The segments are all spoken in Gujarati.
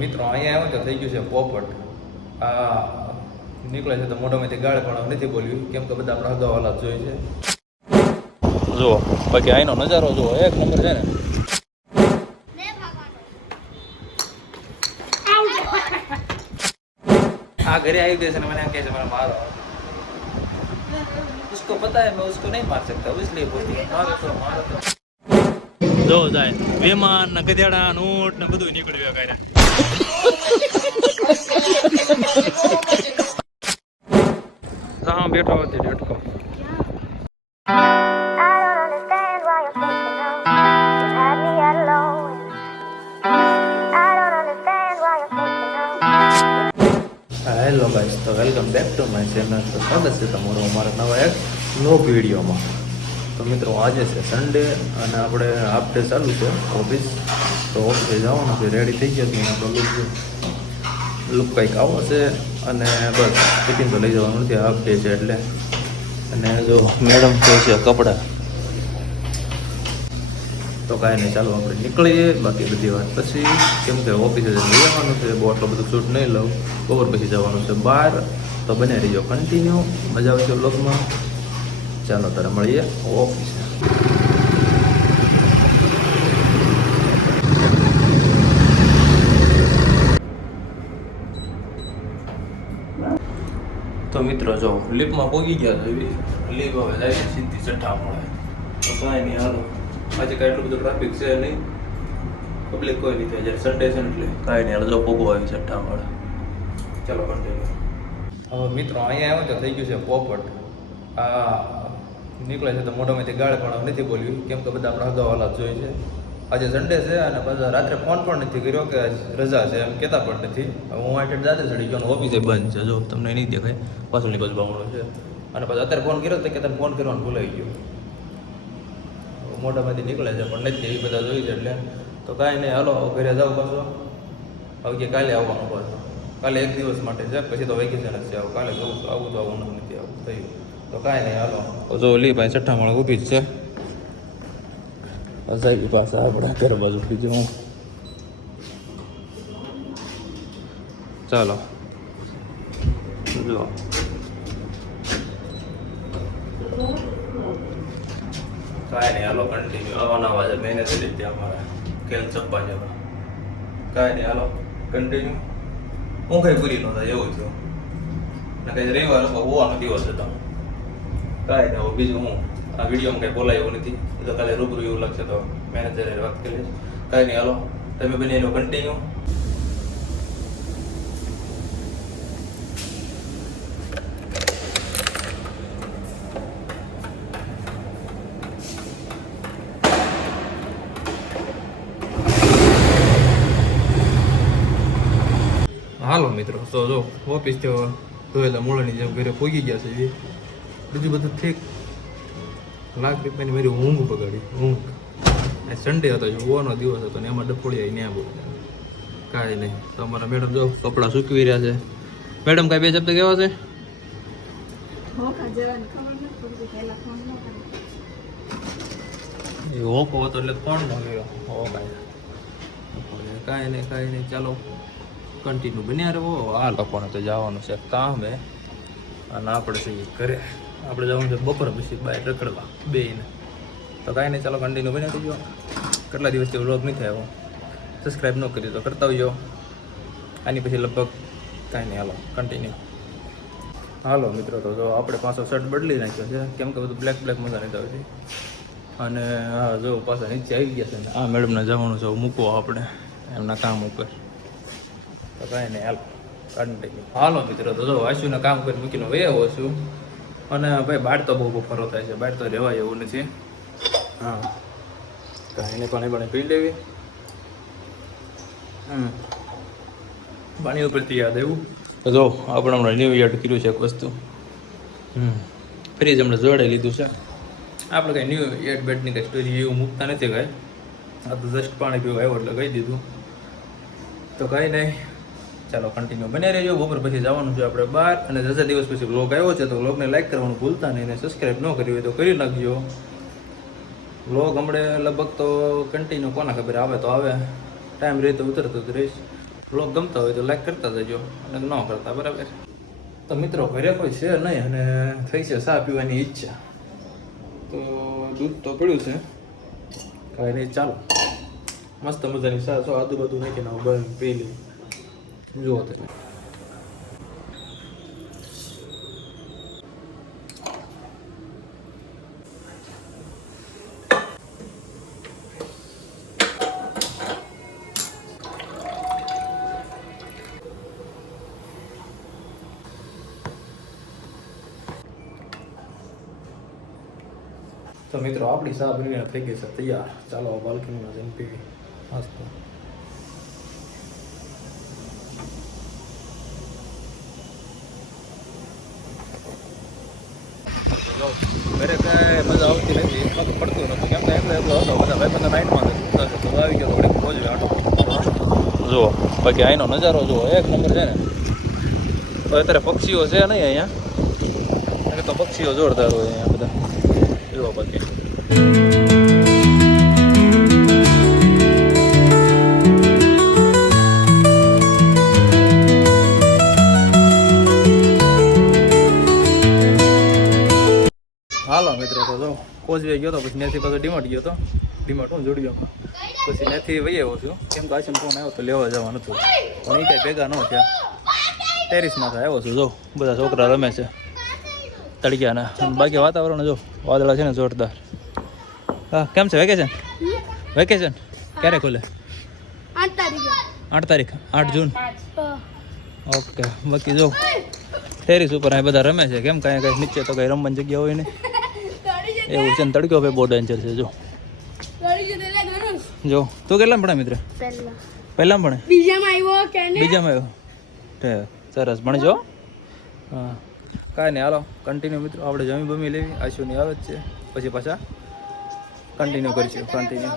મિત્રો અહીંયા આવ્યો તો થઈ ગયું છે પોપટ. આ નીકળે છે તો મોઢામાંથી ગાળ પણ નથી બોલ્યું, કેમ કે બધા આપણા હગાવાલા જ જોઈએ છે. જુઓ બાકી અહીંનો નજારો જુઓ, એક નંબર છે ને. આ ઘરે આવી ગઈ છે ને મને એમ કહે છે મને મારો. उसको पता है मैं उसको नहीं मार सकता, इसलिए बोलती है मारो तो मारो तो. જો જાય વિમાન ને ગધેડા ને ઊંટ ને બધું નીકળ્યું કર્યા. હા બેઠો હતી ડેટકો. હેલો ગાઈસ, તો welcome back to my channel. તો સ્વાગત છે તમારું અમારા નવા એક વ્લોગ વિડીયોમાં. તો મિત્રો આજે છે સન્ડે અને આપણે હાફ ડે ચાલુ છે ઓફિસ. તો ઓફિસે જવાનું છે, રેડી થઈ ગયા છે. આપણો લુક કંઈક આવો છે અને બસ ટિફિન તો લઈ જવાનું નથી, હાફ ડે છે એટલે. અને જો મેડમ કહે છે કપડાં. તો કાંઈ નહીં, ચાલો આપણે નીકળીએ. બાકી બધી વાત પછી, કેમ કે ઓફિસે લઈ જવાનું છે. બહુ આટલો બધું શૂટ નહીં લઉં, બપોર પછી જવાનું છે બહાર. તો બને રહીજો કન્ટિન્યુ, મજા આવશે બ્લોગમાં. ચાલો તારે મળીએ ઓફિસે. તો મિત્રો જો લિફ્ટમાં પહોંચી ગયા તો લિફ્ટ હવે જાય સીધી ચઠ્ઠા મળે. તો કાંઈ નહીં, હાલો. આજે કાંઈ એટલું બધું ટ્રાફિક છે નહીં, પબ્લિક કોઈ નહીં થાય. જ્યારે સન્ડે છે ને એટલે કાંઈ નહીં, હાલો. જો પોગો આવી ચઠ્ઠા મળે. ચાલો કન્ટિન્યુ. હવે મિત્રો અહીંયા આવ્યો તો થઈ ગયું છે પોપટ. આ નીકળે છે તો મોઢામાંથી ગાળ પણ નથી બોલ્યું, કેમ કે બધા આપણા હગાવાલા જ જોઈએ છે. આજે સન્ડે છે અને બધા રાત્રે ફોન પણ નથી કર્યો કે રજા છે એમ કહેતા પણ નથી. હું આટલે જાતે ચડી ગયો, ઓફિસે બંધ છે. જો તમને નહીં દેખાય, પાછળની બાજુ બાવણો છે. અને પછી અત્યારે ફોન કર્યો તો કે તને ફોન કરવાનું ભૂલાઈ ગયો. મોઢામાંથી નીકળે છે પણ નથી, એ બધા જોઈ છે એટલે. તો કાંઈ નહીં, હાલો ઘરે જાવ પાછો. હવે કે કાલે આવવાનું પાછું. કાલે એક દિવસ માટે છે, પછી તો વેકેશન જ છે. કાલે જવું તો આવું તો આવું નથી આવું થયું. તો કાંઈ નહીં, હાલો. જો લી ભાઈ છઠ્ઠા માળે ઊભી જ છે. અસાઈ પાસે આપણે ઘર બાજુ બીજું હું. ચાલો જો કાંઈ નહીં, હાલો કન્ટિન્યુ. આવવાના અવાજ મહેનત રીતે અમારા ખેલ ચપ્પા જેવા. કાંઈ નહીં, હાલો કન્ટિન્યુ. હું કંઈ પૂરી ન થાય એવું થયું ને. કંઈ રવિવાર હોવાનો દિવસ હતો. કાંઈ નહીં, બીજું હું આ વિડીયોમાં કંઈ બોલાય એવું નથી. એ તો કાલે રૂબરૂ એવું લાગશે તો મેનેજરે વાત કરી લઈશ. કાંઈ નહીં, હાલો તમે બને એનો કન્ટિન્યુ. હાલો મિત્રો, તો જો ઓફિસથી ધોયેલા મૂળાની જેમ ઘરે પહોંચી ગયા છે. એ બીજું બધું ઠીક. લાખ રૂપિયાની મારી ઊંઘ બગાડી, ઊંઘ. સન્ડે હતો, જોવાનો દિવસ હતો ને એમાં ડફોળી ત્યાં બોલ. કાંઈ નહીં. તો અમારા મેડમ જો કપડાં સૂકવી રહ્યા છે. મેડમ કાંઈ બે શબ્દ કેવા છે? એ હોકો હતો એટલે ફોન ન ગયો. હો કાંઈ નહીં, ચાલો કન્ટિન્યુ બન્યા રહો. આ લોકોને તો જવાનું છે કામ હે, અને આપણે છે ઘરે. આપણે જવાનું છે બપોર પછી બહાર રખડવા બેને. તો કાંઈ નહીં, ચાલો કન્ટિન્યુ બન્યા થઈ ગયો. કેટલા દિવસથી વ્લોગ નહીં થયો, સબસ્ક્રાઈબ ન કરી તો કરતા હોઈજો. આની પછી લગભગ કાંઈ નહીં, હાલો કન્ટિન્યુ. હાલો મિત્રો, તો જો આપણે પાછો શર્ટ બદલી નાખ્યો છે, કેમ કે બધું બ્લેક મજા નહીં આવે છે. અને હા જો પાછા નીચે આવી ગયા છે ને આ મેડમને જવાનું છે મૂકવો આપણે એમના કામ ઉપર. તો કાંઈ નહીં, હાલ કન્ટિન્યુ. હાલો મિત્રો, તો જો વાંચ્યુંને કામ કરી મૂકીને વહી છું. અને ભાઈ બહાર તો બહુ ફરો થાય છે, બહાર તો રહેવાય એવું નથી. હા કાંઈ નહીં, પાણી પી લેવી. પાણી ઉપરથી યાદ આવ્યું તો જો આપણે હમણાં ન્યૂ યાર્ડ કર્યું છે એક વસ્તુ. ફ્રીજ હમણાં જોડાઈ લીધું છે. આપણે કાંઈ ન્યૂ યાર્ડ બેડની કંઈ સ્ટોરી એવું મૂકતા નથી કાંઈ. આ તો જસ્ટ પાણી પીવું આવ્યો એટલે કહી દીધું. તો કાંઈ નહીં, ચાલો કન્ટિન્યુ બને રહેજો. બપોર પછી જવાનું છે આપણે બહાર. અને રજા દિવસ પછી વ્લોગ આવ્યો છે તો વ્લોગને લાઈક કરવાનું ભૂલતા નહીં, અને સબસ્ક્રાઈબ ન કરી હોય તો કરી નાખજો. વ્લોગ હમણાં લગભગ તો કન્ટિન્યુ કોના ખબર આવે તો આવે, ટાઈમ રહે તો ઉતરતો જ રહીશ. બ્લોગ ગમતા હોય તો લાઈક કરતા જજો અને ન કરતા બરાબર. તો મિત્રો ઘરે કોઈ છે નહીં અને થઈ છે ચા પીવાની ઈચ્છા, તો દૂધ તો પડ્યું છે કાંઈ નહીં. ચાલો મસ્ત મજાની ચા છો આદુ બધું નાખીને બંધ પી લી. જુઓ તમે તો મિત્રો આપણી ચા બનીને થઈ ગઈ છે તૈયાર. ચાલો બાલ્કનીમાં જઈને પીવી મસ્ત. ઘરે કાંઈ મજા આવતી નથી, એટલું પડતું નથી કેમ કે એટલો હતો બધા ભાઈ બધા નાઇટમાં તો આવી ગયો થોડીક પહોંચ્યો આટો જુઓ. બાકી અહીંનો નજારો જુઓ એક નંબર છે ને. તો અત્યારે પક્ષીઓ છે નહીં અહીંયા, તો પક્ષીઓ જોરદાર હોય અહીંયા બધા જુઓ. બાકી હાલો મિત્રો તો જો કોચવે ગયો તો પછી ત્યાંથી પાછો ડીમાર્ટ ગયો તો. ડીમાર્ટ હું જોડ્યોમાં પછી ત્યાંથી વહી આવ્યો છું કેમ કે આશીન ફોન આવ્યો તો લેવા જવાનું હતું પણ એ કાંઈ ભેગા ન થયા. ટેરિસમાં તો આવ્યો છું જો બધા છોકરા રમે છે તડક્યાના. બાકી વાતાવરણ જો વાદળા છે ને જોરદાર. હા કેમ છે વેકેશન? વેકેશન ક્યારે ખુલે? 8 તારીખ 8 જૂન. ઓકે બાકી જો ટેરિસ ઉપર અહીં બધા રમે છે કેમ કાંઈ કાંઈ નીચે તો કંઈ રમવાની જગ્યા હોય નહીં એવું છે ને. તડક્યો ભાઈ બહુ ડેન્જર છે જો. જો તું કેટલામાં ભણે મિત્ર? પહેલામાં ભણે? બીજામાં આવ્યો. સરસ ભણજો. હા કાંઈ નહીં હાલો કન્ટિન્યુ મિત્રો. આપણે જમી બમી લેવી આશુની આવે જ છે પછી પાછા કન્ટિન્યુ કરીશું. કન્ટિન્યુ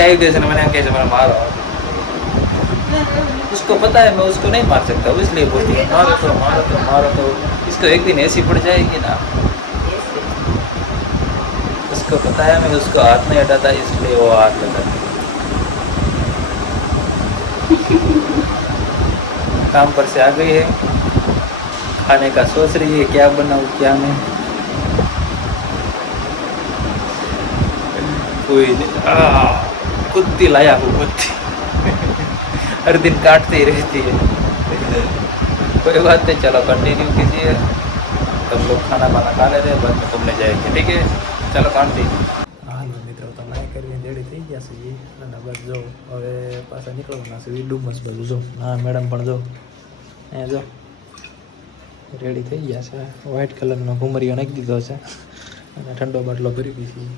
आई देश ने मैंने कैसे मेरा मारो उसको पता है मैं उसको नहीं मार सकता इसलिए बोलती हूँ मारो तो इसको एक दिन ऐसी पड़ जाएगी ना. उसको पता है मैं उसको हाथ नहीं हटाता इसलिए वो हाथ लगाता. काम पर से आ गई है, खाने का सोच रही है क्या बनाऊँ क्या नहीं. कोई कुत्ती लाया हूँ कुत्ती हर दिन काटती रहती है. कोई बात नहीं चलो कंटिन्यू कीजिए. तुम लोग खाना वाना खा लेते हैं बाद में घूमने जाएंगे ठीक है. चलो काटती. હાલો મિત્રો તો નાઈ કરીને રેડી થઈ ગયા છે અને બસ જો હવે પાછા નીકળવાના છે ડુમસ બાજુ. જો હા મેડમ પણ જો અહીંયા જો રેડી થઈ ગયા છે. વ્હાઈટ કલરનો ઘુમરીઓ નાખી દીધો છે અને ઠંડો બાટલો ભરી દીધી.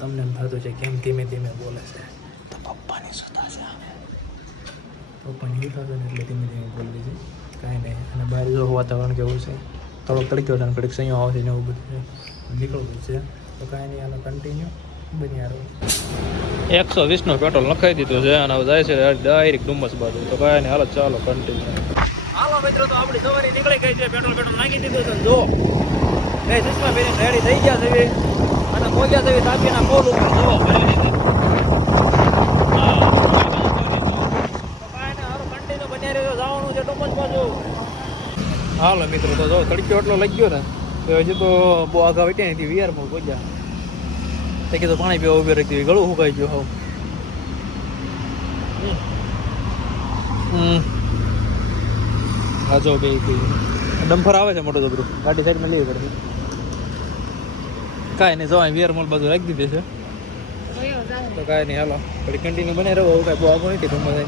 તમને એમ થતું છે કેમ ધીમે ધીમે બોલે છે તો પપ્પાની સુતા છે. પપ્પાની સુતા છે ને એટલે ધીમે ધીમે બોલી છે કાંઈ નહીં. અને બહાર જો વાતાવરણ કેવું છે થોડોક તડક્યો છે અને ઘડીક સંયો આવે છે ને એવું બધું નીકળવું છે. તો કાંઈ નહીં આનો કન્ટિન્યુ બની રહ્યો. 120નું પેટ્રોલ નખાઈ દીધું છે અને જાય છે ડાયરેક્ટ ડુમસ બાજુ. તો કાંઈ નહીં હાલો ચાલો કન્ટિન્યુ. હાલો મિત્રો તો આપણી સવારી નીકળી ગઈ છે. પેટ્રોલ નાખી દીધું છે જો બે ચશ્મા પહેરીને રેડી થઈ ગયા છે અને મોગ્યા છે તાપીના પોલ ઉપર જવો ભરી દીધી. હાલો મિત્રો તો જો તડક્યો એટલો લઈ ગયો ને તો હજી તો બહુ આગા વેટ્યા નથી. વિયારમાં પહોંચ્યા તે કીધું પાણી પીવા ઉભી રાખી ગળું સુકાઈ ગયું હોવ. હા જો બે ડમ્ફર આવે છે મોટું જબરું ગાડી સાઈડમાં લેવી પડશે. કાંઈ નહીં જો અહીં વિયર મોલ બધું રાખી દીધી છે તો કાંઈ નહીં હાલો પછી કન્ટિન્યુ બને રહો. કાંઈ બહુ આગળ નથી ઘૂમવા જાય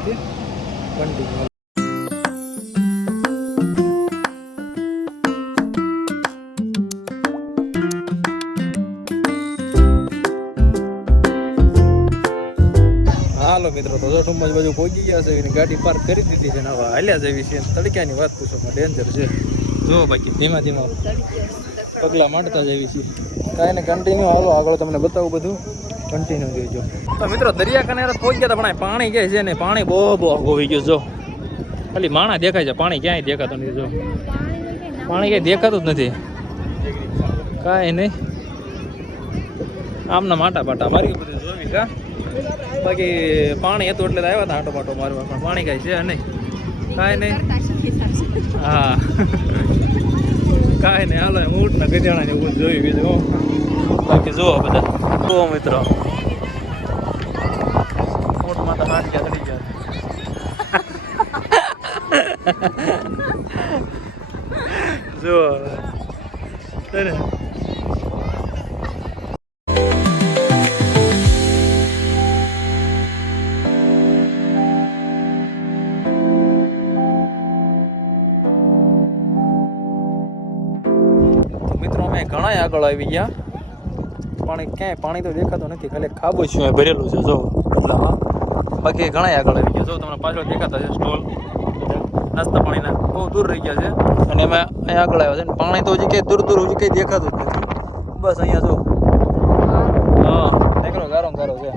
કન્ટિન્યુ. હાલો મિત્રો તો જો ડુમસ બાજુ પહોંચી ગયા છે. ગાડી પાર્ક કરી દીધી છે ને હવે હાલ્યા જેવી છે. તડક્યાની વાત પૂછવામાં ડેન્જર છે જો બાકી ધીમા ધીમા પગલાં માંડતા જેવી છે. કાંઈ ને કન્ટિન્યુ હાલો આગળ તમને બતાવું બધું કન્ટિન્યુ જોઈજો. તો મિત્રો દરિયા કિનારે પહોંચી ગયા હતા પણ પાણી કે છે ને પાણી બહુ આગું હોઈ ગયું જો ખાલી માણા દેખાય છે, પાણી ક્યાંય દેખાતું નથી. જો પાણી ક્યાંય દેખાતું જ નથી, કાંઈ નહીં. આમના માટા પાટા મારી બધું જોવી કા. બાકી પાણી હતું એટલે આવ્યા હતા આટો પાટો મારવા, પણ પાણી કાંઈ છે નહીં, કાંઈ નહીં. હા કાંઈ નહીં. હાલો ઊંટ ને ગધેડા ને એવું જોયું બીજું. બાકી જુઓ બધા જુઓ મિત્રો, ઊંટમાં તો હાંડિયા ચડી ગયા. જુઓ ને ઘણા આગળ આવી ગયા. પાણી ક્યાંય પાણી તો દેખાતું નથી, ખાલી ખાબોચિયું ભરેલું છે જો એટલામાં. બાકી ઘણા આગળ આવી ગયા. જો તમને પાછળ દેખાતા છે સ્ટોલ નાસ્તા પાણીના, બહુ દૂર રહી ગયા છે. અને એમાં અહીંયા આગળ આવ્યા છે ને પાણી તો હજી કંઈ દૂર દૂર હજી કંઈ દેખાતું જ નથી. બસ અહીંયા જો હા નીકળો ગારો ગારો છે.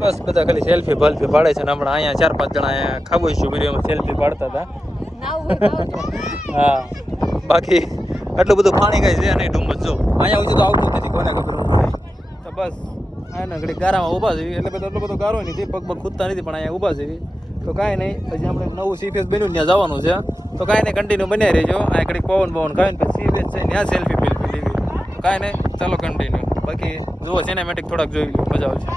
બસ બધા ખાલી સેલ્ફી બલ્ફી પાડે છે. ને હમણાં અહીંયા 4-5 જણા અહીંયા ખાબોચિયું ભર્યું સેલ્ફી પાડતા હતા. હા બાકી એટલું બધું પાણી કાંઈ છે નહીં. ડુમ્મસ જો અહીંયા સુધી તો આવતું નથી, કોને ખબર પડે. તો બસ આના ઘડી ગારામાં ઊભા છે એટલે બધો એટલો બધો ગારો નથી, પગ પગ ખૂદતા નથી, પણ અહીંયા ઊભા છે. તો કાંઈ નહીં, પછી આપણે નવું સી ફેસ બન્યું ત્યાં જવાનું છે. તો કાંઈ નહીં, કન્ટિન્યુ બન્યા રહેજો. આ ઘડી પવન ખાવીને પછી સી ફેસ છે ત્યાં સેલ્ફી બિલ્ફી લેવી. તો કાંઈ નહીં, ચાલો કન્ટિન્યુ. બાકી જુઓ સિનેમેટિક થોડાક જોઈ લો, મજા આવશે.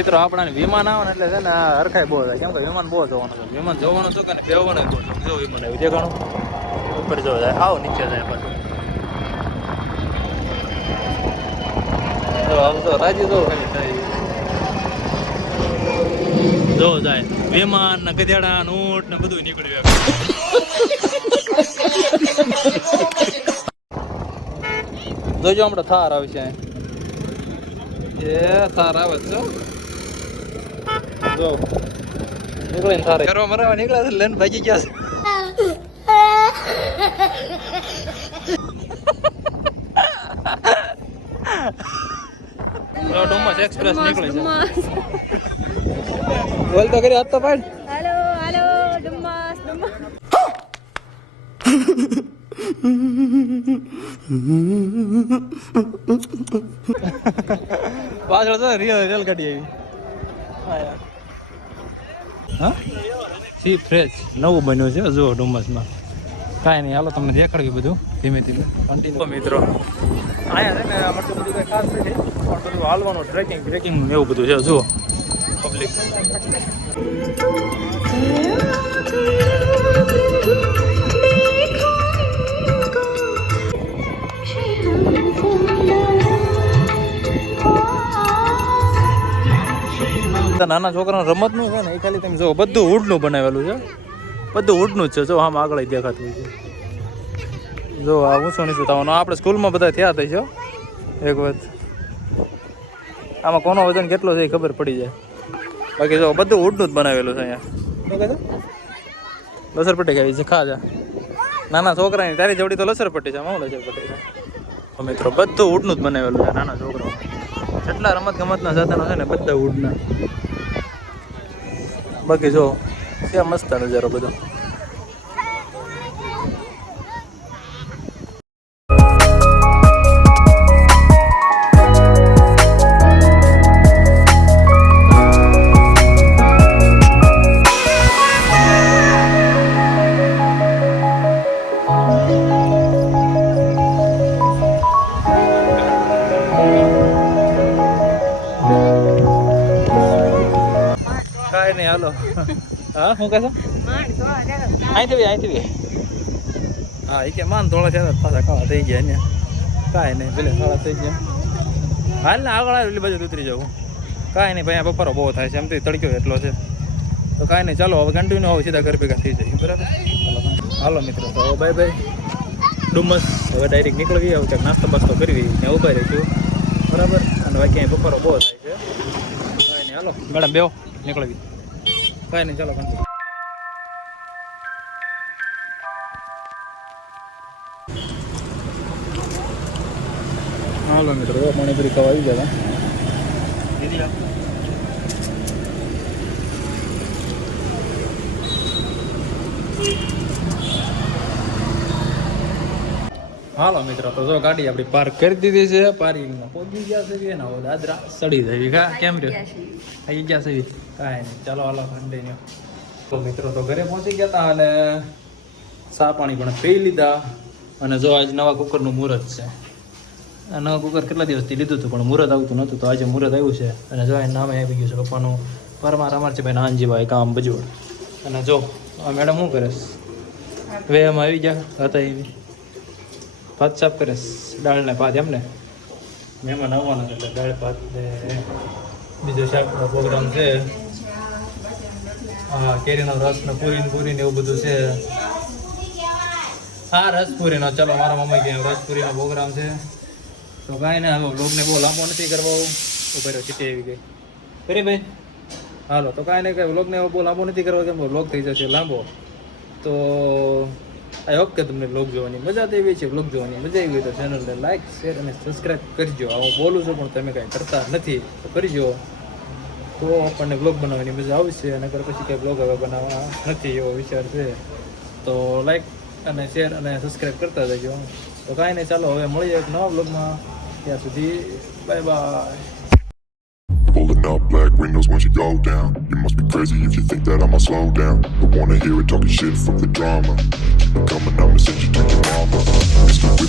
મિત્રો આપણાને વિમાન આવે ને એટલે છે ને આ હરખાય બહુ થાય, કેમ કે વિમાન બહુ જોવાનું છે. વિમાન જોવાનું છું કે બેવાનું બહુ જો વિમાન આવ્યું દેખાણું ઉપર જો જાય, આવો નીચે જાય પાછું. આમ તો રાજી જો ખાલી થાય જો જાય વિમાન ને ગધેડા ને ઊંટ ને બધું નીકળ્યું. જોજો હમણાં થાર આવે છે, એ થાર આવે છે જો નીકળીને થાર કરવા મરાવા નીકળ્યા છે, લઈને ભાગી ગયા છે. ડુમ્મસ એક્સપ્રેસ નીકળે છે. બોલ તો કરી હાથ તો પાડ. Hello hello Dumas Dumas. પાછળ તો રેલ ગાડી આવી. હા સી ફ્રેશ નવું બન્યું છે જો ડુમ્મસમાં. કાંઈ નહીં, હાલો તમને દેખાડ્યું બધું ધીમે ધીમે કન્ટિન્યુ. મિત્રો અહીંયા છે ને આટલું બધું કંઈ ખાસ નથી, પણ બધું હાલવાનું ટ્રેકિંગ બ્રેકિંગ એવું બધું છે. જુઓ પબ્લિક નાના છોકરાનું રમતનું છે ને એ ખાલી તમે જો બધું વુડનું બનાવેલું છે, બધું વુડનું જ છે. જો આમ આગળ દેખાતું હોય છે. જો આ ઊંચું નીચું થવાનું આપણે સ્કૂલમાં બધા થયા હતા છે એક વખત. આમાં કોનો વજન કેટલો છે એ ખબર પડી જાય. બાકી જો બધું વુડનું જ બનાવેલું છે. અહીંયા લસરપટ્ટી ખાવી છે, ખા જા. નાના છોકરાની તારી જોડી તો લસરપટ્ટી છે, હું લસરપટ્ટી છે. તો મિત્રો બધું વુડનું જ બનાવેલું છે. નાના છોકરાઓ જેટલા રમત ગમતના સાધનો છે ને બધા વુડના. બાકી જો ત્યાં મસ્ત નજારો બધો. કાંઈ નહીં, હાલો. હા શું કહેશો? અહીંથી હા એ કે માન થોડા થયા પાછા કાળા થઈ ગયા ને. કાંઈ નહીં, પેલે કાળા થઈ ગયા. હાલ ને આગળ એટલી બાજુ ઉતરી જાઉં. કાંઈ નહીં ભાઈ, બપોરો બહુ થાય છે, એમ તો તડક્યો એટલો છે. તો કાંઈ નહીં, ચાલો હવે કન્ટિન્યુ હવે સીધા ઘર ભેગા થઈ જાય. બરાબર, હાલો મિત્રો, તો બાય બાય. ડુમસ હવે ડાયરેક્ટ નીકળવી હવે ક્યાંક નાસ્તો બાસ્તો કરવી ત્યાં ઊભા રહીશું બરાબર અને બાકી અહીં બપોરો બહુ થાય છે કાંઈ નહીં હાલો મેડમ બેહો નીકળવી કાંઈ નહીં ચાલો કંઈ હાલો મિત્રો પાણીપુરી ખાવા આવી ગયા હાલો મિત્રો તો જો ગાડી આપણી પાર્ક કરી દીધી છે પાર્કિંગમાં પહોંચી ગયા છે ને હવે દાદરા સડી જાય કા કેમ રહ્યો આવી ગયા છે કાંઈ નહીં ચાલો હાલો કન્ટિન્યુ તો મિત્રો તો ઘરે પહોંચી ગયા હતા અને ચા પાણી પણ પી લીધા અને જો આજ નવા કુકરનું મુહૂર્ત છે આ નવા કુકર કેટલા દિવસથી લીધું હતું પણ મુહૂર્ત આવતું નહોતું તો આજે મુહૂર્ત આવ્યું છે અને જો એ નામે આવી ગયું છે પપ્પાનું પરમાર અમાર છે ભાઈ નાનજીભાઈ કામ બજોડ અને જો આ મેડમ શું કરે વે એમ આવી ગયા હતા એવી ભાત સાફ કરે દાળ ને ભાત એમને મહેમાન આવવાના છે એટલે દાળ ભાત ને બીજો શાકનો પ્રોગ્રામ છે હા કેરીનો રસ ને પૂરી ને એવું બધું છે હા રસપુરીનો ચલો મારા મમ્મી કે રસપુરીનો પ્રોગ્રામ છે તો કાંઈ ને હવે બ્લોગને બહુ લાંબો નથી કરવો ઉપર ચીટી આવી ગઈ ફરી ભાઈ હાલો તો કાંઈ નહીં કાંઈ બ્લોગને બહુ લાંબો નથી કરવો કેમ બ્લોગ થઈ જશે લાંબો તો આઈ હોપ કે તમને બ્લોગ જોવાની મજા તો એવી છે બ્લોગ જોવાની મજા આવી હોય તો ચેનલને લાઈક શેર અને સબસ્ક્રાઈબ કરજો હું બોલું છું પણ તમે કાંઈ કરતા નથી તો કરજો તો આપણને બ્લોગ બનાવવાની મજા આવશે અને પછી કાંઈ બ્લોગ હવે બનાવવા નથી એવો વિચાર છે તો લાઈક અને શેર અને સબસ્ક્રાઈબ કરતા જજો તો કાંઈ નહીં ચાલો હવે મળીએ એક નવા બ્લોગમાં ત્યાં સુધી bye bye Pulling up black windows once you go down. You must be crazy if you think that I'ma slow down. Don't wanna hear it talking shit, fuck the drama. Keep it coming, I'ma send you to your mama. Mr.